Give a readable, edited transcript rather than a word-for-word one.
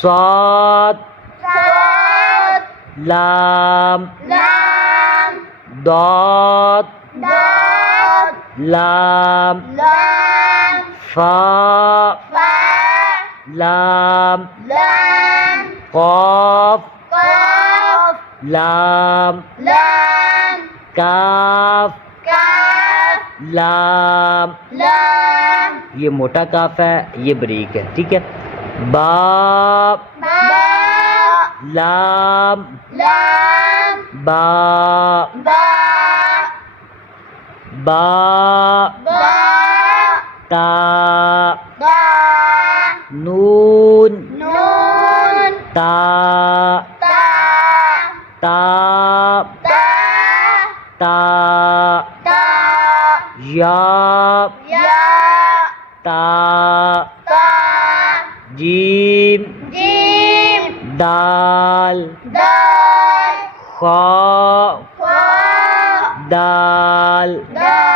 صاد صاد لام لام ضاد ضاد لام لام فا فا لام لام قاف قاف لام لام کاف کاف لام لام یہ موٹا کاف ہے، یہ بریک ہے، ٹھیک ہے. با با لام لام با با با با تا دا نون نون تا تا تا تا تا تا یا یا تا تا جیم جیم دال دال خا خا دال دال